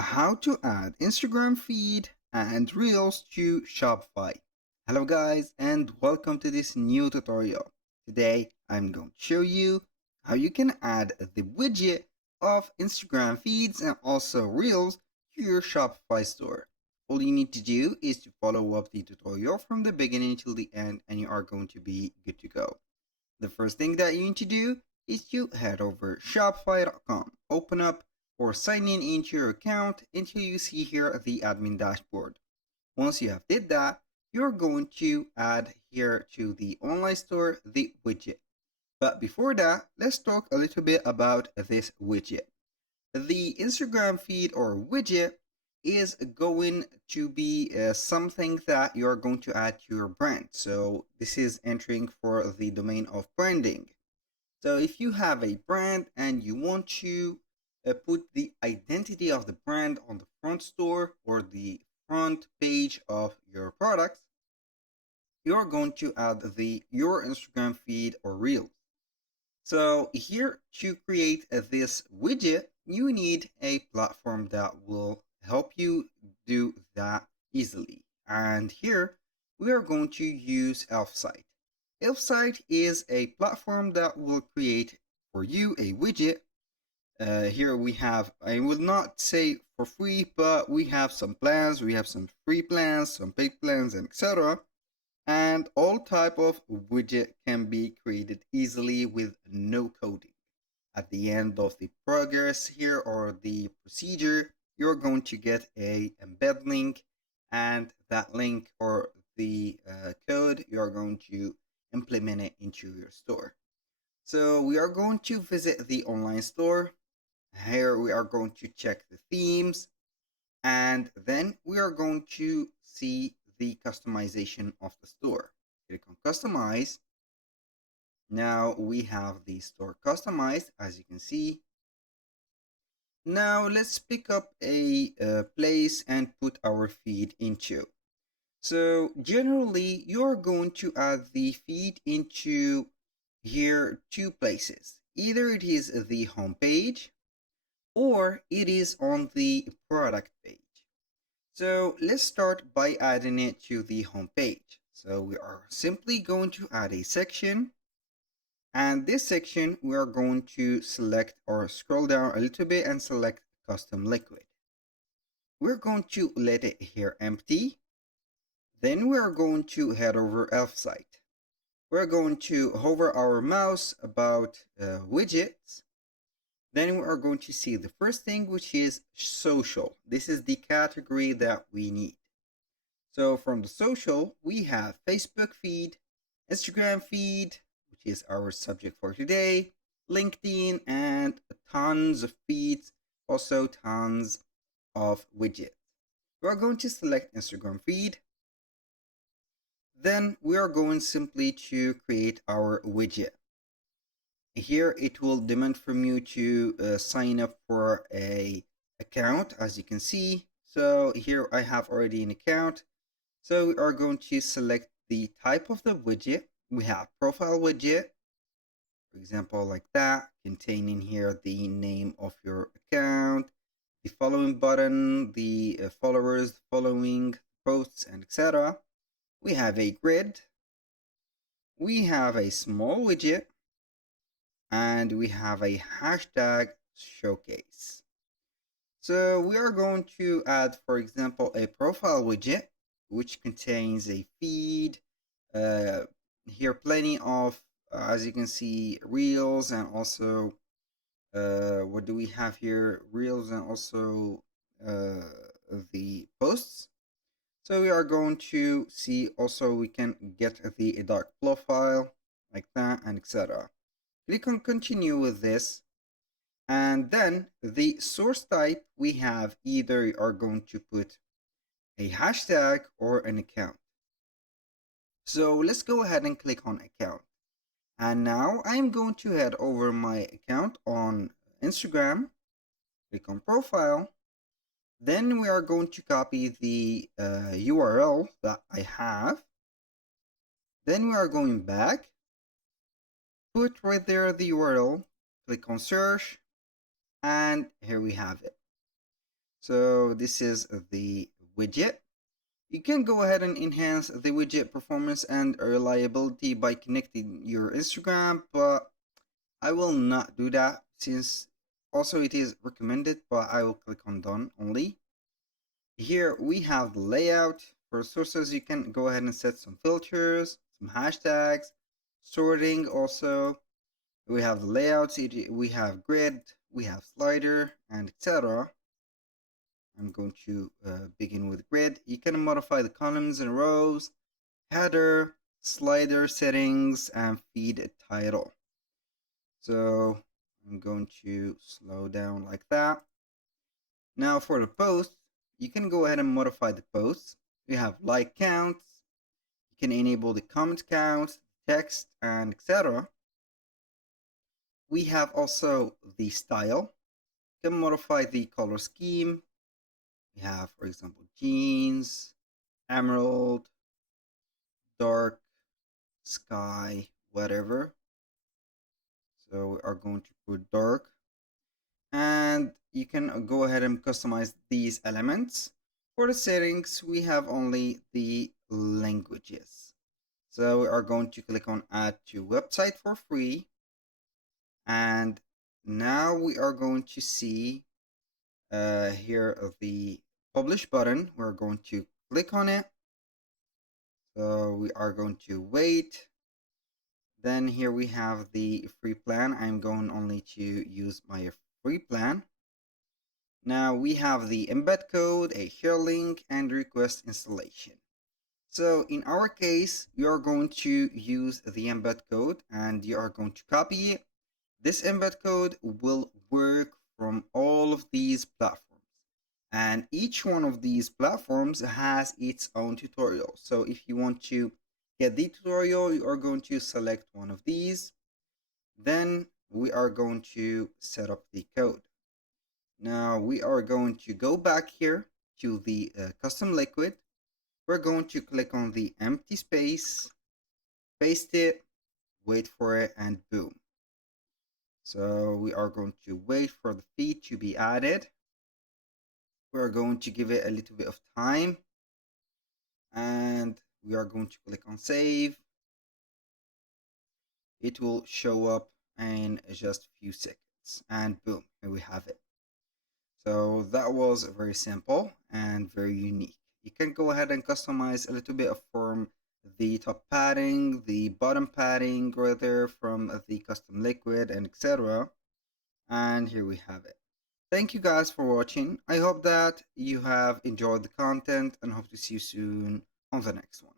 How to add Instagram feed and Reels to Shopify. Hello guys and welcome to this new tutorial. Today I'm going to show you how you can add the widget of Instagram feeds and also Reels to your Shopify store. All you need to do is to follow up the tutorial from the beginning till the end and you are going to be good to go. The first thing that you need to do is to head over shopify.com, open up or sign in into your account until you see here the admin dashboard. Once you have did that, you're going to add here to the online store the widget. But before that, let's talk a little bit about this widget. The Instagram feed or widget is going to be something that you're going to add to your brand. So this is entering for the domain of branding. So if you have a brand and you want to put the identity of the brand on the front store or the front page of your products, you're going to add your Instagram feed or Reels. So here to create this widget, you need a platform that will help you do that easily. And here we are going to use Elfsight. Elfsight is a platform that will create for you a widget. Here we have, I will not say for free, but we have some plans. We have some free plans, some paid plans, and etc. And all type of widget can be created easily with no coding. At the end of the progress here or the procedure, you're going to get a embed link, and that link or the code, you're going to implement it into your store. So we are going to visit the online store. Here we are going to check the themes, and then we are going to see the customization of the store. Click on customize. Now we have the store customized, as you can see. Now let's pick up a place and put our feed into. So generally you're going to add the feed into here two places. Either it is the home page or it is on the product page. So let's start by adding it to the home page. So we are simply going to add a section, and this section we are going to select or scroll down a little bit and select custom liquid. We're going to let it here empty. Then we are going to head over Elfsight. We're going to hover our mouse about widgets. Then we are going to see the first thing, which is social. This is the category that we need. So from the social, we have Facebook feed, Instagram feed, which is our subject for today, LinkedIn, and tons of feeds, also tons of widgets. We are going to select Instagram feed. Then we are going simply to create our widget. Here it will demand from you to sign up for a account, as you can see. So here I have already an account. So we are going to select the type of the widget. We have profile widget, for example, like that, containing here the name of your account, the following button, the followers, following posts, and etc. We have a grid. We have a small widget, and we have a hashtag showcase. So we are going to add, for example, a profile widget, which contains a feed, here plenty of, as you can see, reels, and also, what do we have here? Reels and also the posts. So we are going to see also we can get the dark profile like that and etc. Click on continue with this, and then the source type we have, either you are going to put a hashtag or an account. So let's go ahead and click on account. And now I'm going to head over my account on Instagram, click on profile. Then we are going to copy the URL that I have. Then we are going back, put right there the URL, click on search, and here we have it. So this is the widget. You can go ahead and enhance the widget performance and reliability by connecting your Instagram, but I will not do that since also it is recommended, but I will click on done only. Here we have the layout. For sources, you can go ahead and set some filters, some hashtags, sorting also. We have the layouts, we have grid, we have slider, and etc. I'm going to begin with grid. You can modify the columns and rows, header, slider settings, and feed title. So I'm going to slow down like that. Now for the posts, you can go ahead and modify the posts. You have like counts, you can enable the comment counts, text, and etc. We have also the style. You can modify the color scheme. We have, for example, jeans, emerald, dark, sky, whatever. So we are going to put dark. And you can go ahead and customize these elements. For the settings, we have only the languages. So we are going to click on add to website for free. And now we are going to see here the publish button. We're going to click on it. So we are going to wait. Then here we have the free plan. I'm going only to use my free plan. Now we have the embed code, a share link, and request installation. So in our case, you are going to use the embed code and you are going to copy it. This embed code will work from all of these platforms. And each one of these platforms has its own tutorial. So if you want to get the tutorial, you are going to select one of these. Then we are going to set up the code. Now we are going to go back here to the custom liquid. We're going to click on the empty space, paste it, wait for it, and boom. So we are going to wait for the feed to be added. We're going to give it a little bit of time and we are going to click on save. It will show up in just a few seconds and boom, here we have it. So that was very simple and very unique. You can go ahead and customize a little bit from the top padding, the bottom padding, rather from the custom liquid and etc. And here we have it. Thank you guys for watching. I hope that you have enjoyed the content and hope to see you soon on the next one.